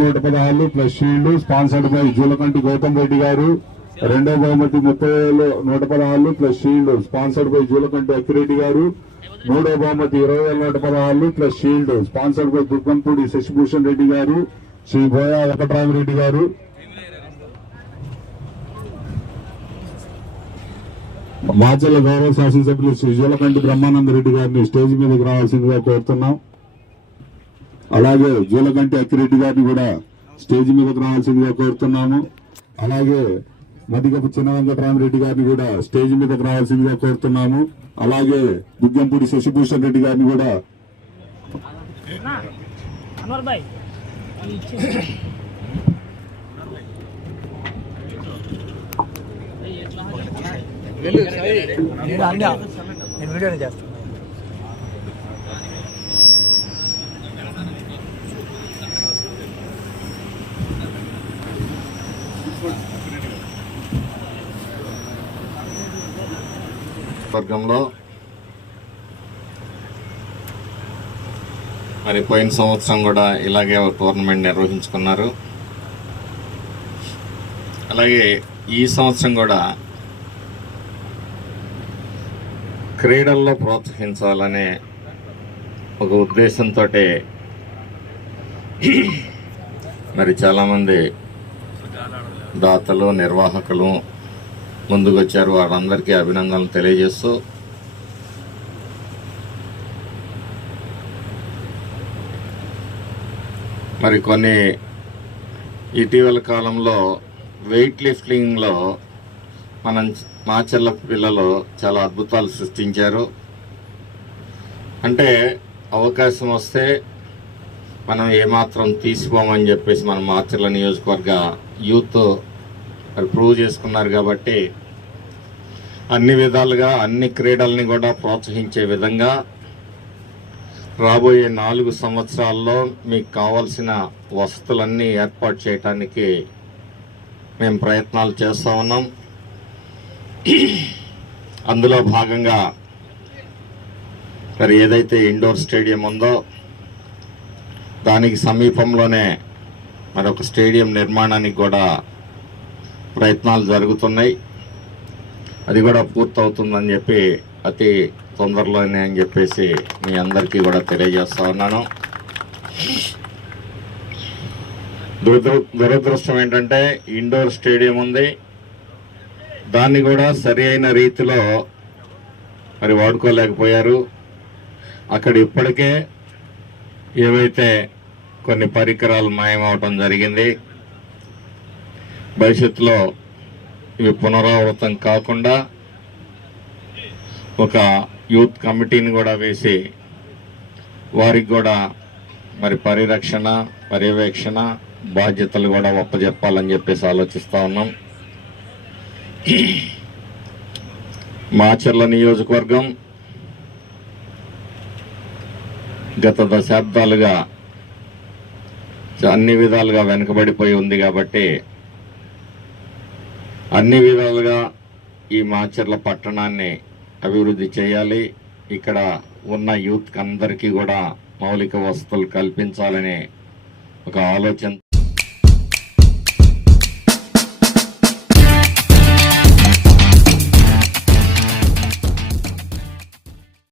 నూట పదహారు plus shield sponsored by Julakanti Gautam Reddy garu. రెండవ బహుమతి ముప్పై వేలు నూట పదహారు plus shield sponsored by Julakanti Akkireddy garu. మూడో బహుమతి ఇరవై వేల నూట పదహారు plus shield sponsored by Durgampudi Shashibhushan Reddy garu. Shri Boya Venkatarama Reddy గారు. మాచల్ల గౌరవ శాసనసభ్యులు శ్రీ జూలకంటి బ్రహ్మానంద రెడ్డి గారిని స్టేజ్ మీదకి రావాల్సిందిగా కోరుతున్నాం. అలాగే జూలకంటి అక్కిరెడ్డి గారిని కూడా స్టేజ్ మీదకు రావాల్సిందిగా కోరుతున్నాము. అలాగే మదిగపు చిన్న వెంకటరామరెడ్డి గారిని కూడా స్టేజ్ మీదకు రావాల్సిందిగా కోరుతున్నాము. అలాగే దుగ్గంపూడి శశిభూషణ్ రెడ్డి గారిని కూడా నేను చేస్తాను వర్గంలో మరి పోయిన సంవత్సరం కూడా ఇలాగే ఒక టోర్నమెంట్ నిర్వహించుకున్నారు. అలాగే ఈ సంవత్సరం కూడా క్రీడల్లో ప్రోత్సహించాలనే ఒక ఉద్దేశంతో మరి చాలామంది దాతలు నిర్వాహకులు ముందుకొచ్చారు. వారందరికీ అభినందనలు తెలియజేస్తూ మరి కొన్ని ఇటీవల కాలంలో వెయిట్ లిఫ్టింగ్లో మనం మా చెల్ల పిల్లలు చాలా అద్భుతాలు సృష్టించారు. అంటే అవకాశం వస్తే మనం ఏమాత్రం తీసుకోమని చెప్పేసి మన మాచర్ల నియోజకవర్గ యూత్ వాళ్ళు ప్రూవ్ చేసుకున్నారు కాబట్టి అన్ని విధాలుగా అన్ని క్రీడల్ని కూడా ప్రోత్సహించే విధంగా రాబోయే నాలుగు సంవత్సరాల్లో మీకు కావాల్సిన వసతులన్నీ ఏర్పాటు చేయటానికి మేము ప్రయత్నాలు చేస్తూ ఉన్నాం. అందులో భాగంగా మరి ఏదైతే ఇండోర్ స్టేడియం ఉందో దానికి సమీపంలోనే మరొక స్టేడియం నిర్మాణానికి కూడా ప్రయత్నాలు జరుగుతున్నాయి. అది కూడా పూర్తవుతుందని చెప్పి అతి తొందరలోనే అని చెప్పేసి మీ అందరికీ కూడా తెలియజేస్తా ఉన్నాను. దురదృ దురదృష్టం ఏంటంటే ఇండోర్ స్టేడియం ఉంది. దాన్ని కూడా సరి అయిన రీతిలో మరి వాడుకోలేకపోయారు. అక్కడ ఇప్పటికే ఏవైతే కొన్ని పరికరాలు మాయమవటం జరిగింది భవిష్యత్తులో ఇవి పునరావృతం కాకుండా ఒక యూత్ కమిటీని కూడా వేసి వారికి కూడా మరి పరిరక్షణ పర్యవేక్షణ బాధ్యతలు కూడా ఒప్పజెప్పాలని చెప్పేసి ఆలోచిస్తూ ఉన్నాం. మాచర్ల నియోజకవర్గం గత దశాబ్దాలుగా అన్ని విధాలుగా వెనుకబడిపోయి ఉంది కాబట్టి అన్ని విధాలుగా ఈ మాచర్ల పట్టణాన్ని అభివృద్ధి చేయాలి. ఇక్కడ ఉన్న యూత్ అందరికీ కూడా మౌలిక వసతులు కల్పించాలనే ఒక ఆలోచన